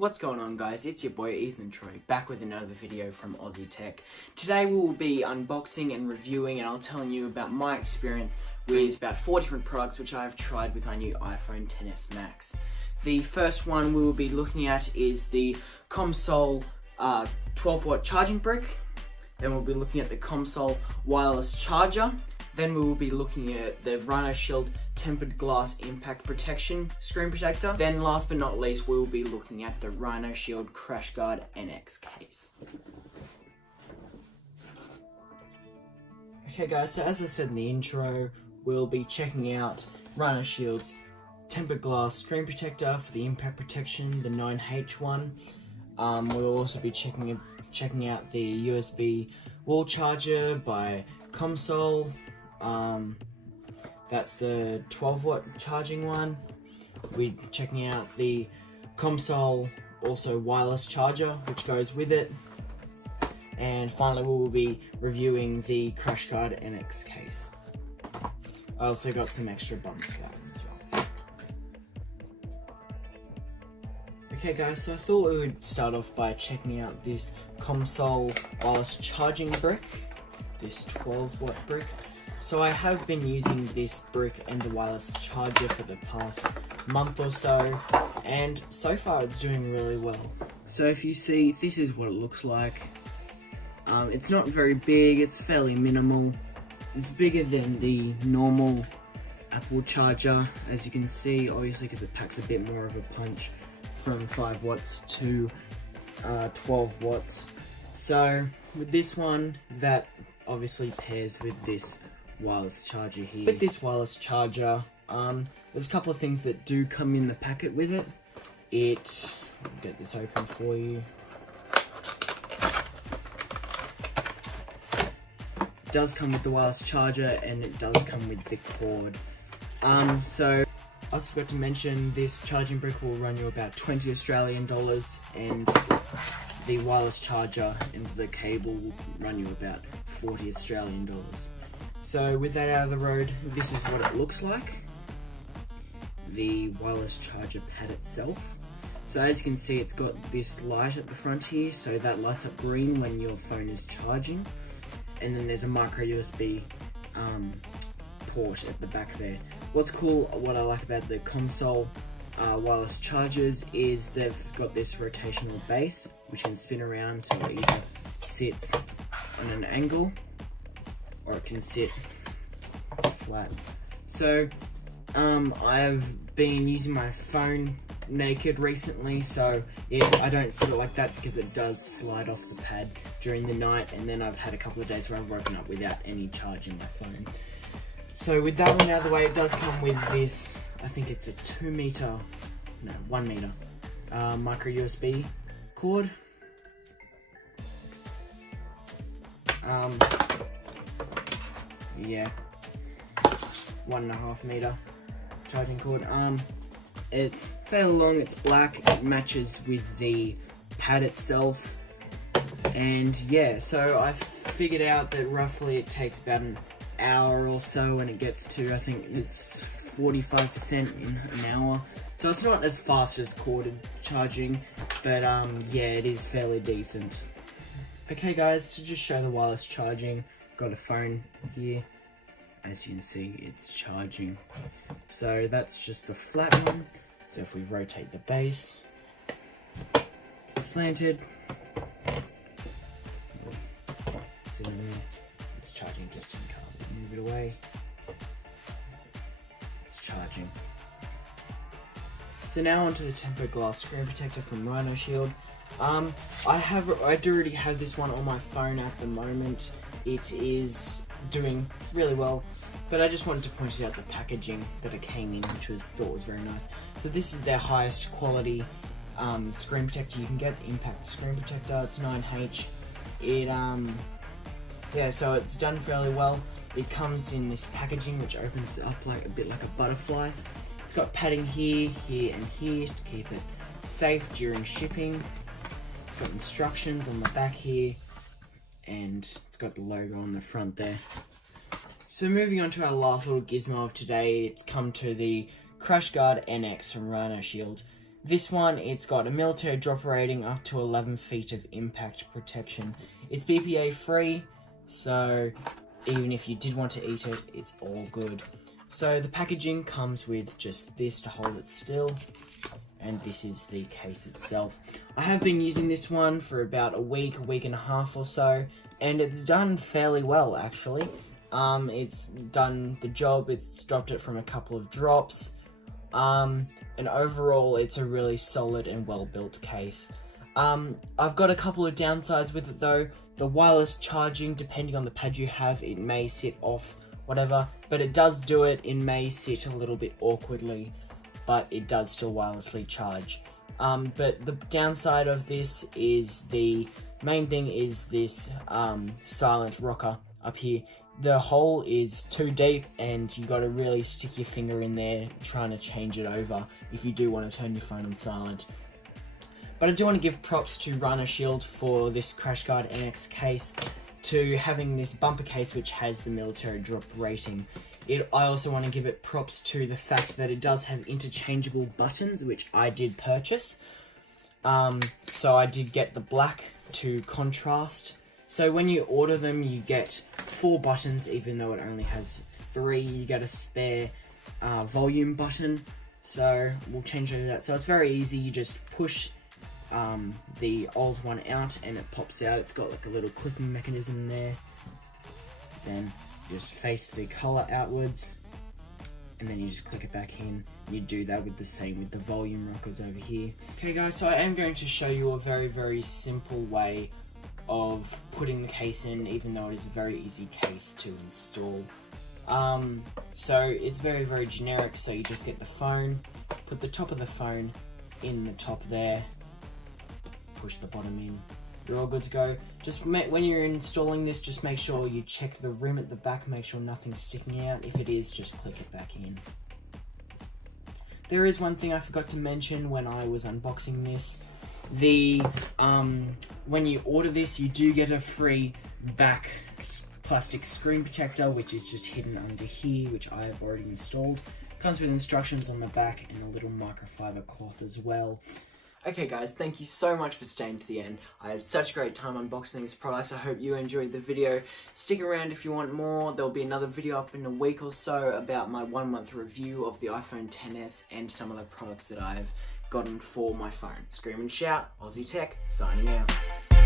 What's going on, guys? It's your boy Ethan Troy, back with another video from Aussie Tech. Today we will be unboxing and reviewing, and I'll telling you about my experience with about 4 different products which I have tried with my new iPhone XS Max. The first one we will be looking at is the ComSol 12-watt charging brick. Then we'll be looking at the ComSol wireless charger. Then we will be looking at the Rhino Shield tempered glass impact protection screen protector. Then last but not least, we will be looking at the Rhino Shield CrashGuard NX case. Okay guys, so as I said in the intro, we'll be checking out Rhino Shield's tempered glass screen protector for the impact protection, the 9H one. We'll also be checking out the USB wall charger by ComSol. That's the 12-watt charging one. We're checking out the ComSol also wireless charger which goes with it. And finally we will be reviewing the CrashGuard NX case. I also got some extra bumps for that one as well. Okay guys, so I thought we would start off by checking out this ComSol wireless charging brick, this 12-watt brick. So I have been using this brick and the wireless charger for the past month or so, and so far it's doing really well. So if you see, this is what it looks like. It's not very big, it's fairly minimal. It's bigger than the normal Apple charger, as you can see, obviously because it packs a bit more of a punch from 5 watts to 12 watts. So with this one, that obviously pairs with this wireless charger here. With this wireless charger, there's a couple of things that do come in the packet with it. I'll get this open for you. It does come with the wireless charger and it does come with the cord. So I also forgot to mention this charging brick will run you about 20 Australian dollars, and the wireless charger and the cable will run you about 40 Australian dollars. So with that out of the road, this is what it looks like, the wireless charger pad itself. So as you can see, it's got this light at the front here, so that lights up green when your phone is charging. And then there's a micro USB port at the back there. What's cool, what I like about the ComSol wireless chargers is they've got this rotational base which can spin around, so it either sits on an angle or it can sit flat. So I've been using my phone naked recently, so I don't sit it like that because it does slide off the pad during the night, and then I've had a couple of days where I've woken up without any charge in my phone. So with that one out of the way, it does come with this, I think it's a 1 meter micro USB cord. Yeah, 1.5 meter charging cord. It's fairly long, it's black, it matches with the pad itself, and yeah, so I figured out that roughly it takes about an hour or so, and it gets to, I think it's 45% in an hour. So it's not as fast as corded charging, but yeah, it is fairly decent. Okay guys, to just show the wireless charging, got a phone here. As you can see, it's charging. So that's just the flat one. So if we rotate the base, slanted, it's charging just in car. Move it away. It's charging. So now onto the tempered glass screen protector from Rhino Shield. I do already have this one on my phone at the moment. It is doing really well, but I just wanted to point out the packaging that it came in, which thought was very nice. So this is their highest quality screen protector you can get, the impact screen protector. It's 9H. Yeah, so it's done fairly well. It comes in this packaging which opens up like a bit like a butterfly. It's got padding here, here, and here to keep it safe during shipping. It's got instructions on the back here, and it's got the logo on the front there. So moving on to our last little gizmo of today, it's come to the CrashGuard NX from Rhino Shield. This one, it's got a military drop rating up to 11 feet of impact protection. It's BPA free, so even if you did want to eat it, it's all good. So the packaging comes with just this to hold it still, and this is the case itself. I have been using this one for about a week and a half or so, and it's done fairly well actually. It's done the job, it's dropped it from a couple of drops, and overall it's a really solid and well built case. I've got a couple of downsides with it though. The wireless charging, depending on the pad you have, it may sit off, whatever, but it does do it. It may sit a little bit awkwardly, but it does still wirelessly charge. But the downside of this is, the main thing is this silent rocker up here. The hole is too deep and you gotta really stick your finger in there trying to change it over if you do want to turn your phone on silent. But I do want to give props to Runner Shield for this CrashGuard NX case, to having this bumper case which has the military drop rating. I also want to give it props to the fact that it does have interchangeable buttons, which I did purchase. So I did get the black to contrast. So when you order them, you get 4 buttons, even though it only has 3. You get a spare volume button. So we'll change over that. So it's very easy. You just push the old one out and it pops out. It's got like a little clipping mechanism there. Then just face the color outwards and then you just click it back in. You do that with the same with the volume rockers over here. Okay guys, so I am going to show you a very simple way of putting the case in, even though it is a very easy case to install. So it's very generic. So you just get the phone, put the top of the phone in the top there, push the bottom in, you're all good to go. Just when you're installing this, just make sure you check the rim at the back, make sure nothing's sticking out. If it is, just click it back in. There is one thing I forgot to mention when I was unboxing this. When you order this, you do get a free back plastic screen protector, which is just hidden under here, which I have already installed. Comes with instructions on the back and a little microfiber cloth as well. Okay guys, thank you so much for staying to the end. I had such a great time unboxing these products. I hope you enjoyed the video. Stick around if you want more. There'll be another video up in a week or so about my 1-month review of the iPhone XS and some of the products that I've gotten for my phone. Scream and shout, Aussie Tech, signing out.